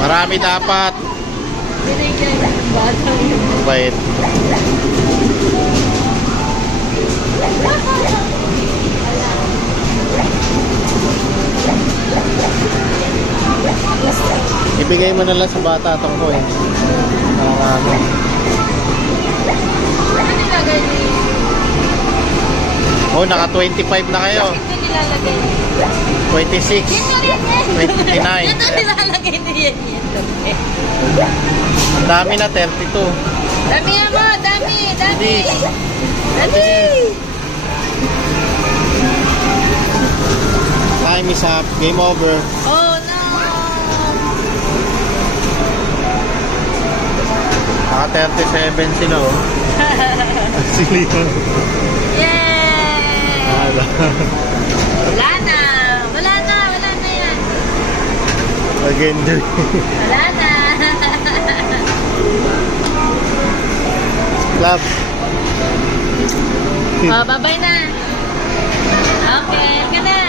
Marami dapat. Mabait. Ibigay mo na lang sa bata itong coins. Ano? Oh, naka 25 na kayo. 26. 29. Ito nilalagay niya. Ang dami na, 32. Dami mo, dami. Dami. Time is up. Game over. Oh no. Naka 37 sila, oh. Sili. Yay! Wala na. Wala na yan. Again, Wala na. Clap. Oh, bye-bye na. Okay, ka na.